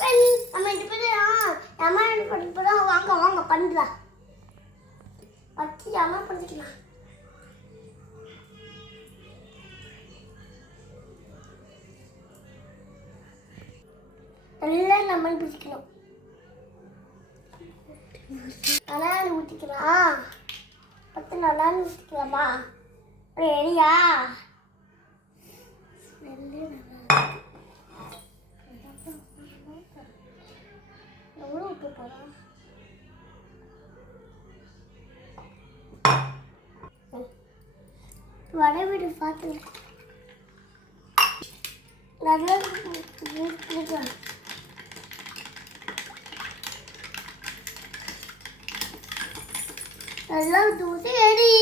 நம்ம இது பண்ணலாம். அம்மா என்ன பண்ண போறோம்? வாங்க வாங்க பண்ணலாம். வச்சு அம்மா பண்ணிக்கலாம். நல்லா லெமன் பிடிக்கணும். நல்லா ஊற்றிக்கலாம். பத்து நல்லா ஊற்றிக்கலாமா? ரெடியா? ஸ்மெல்லு நல்லா எவ்வளோ விட்டு போகிறோம்? வடை பார்த்து நல்லா நல்லா தூசி ரெடி.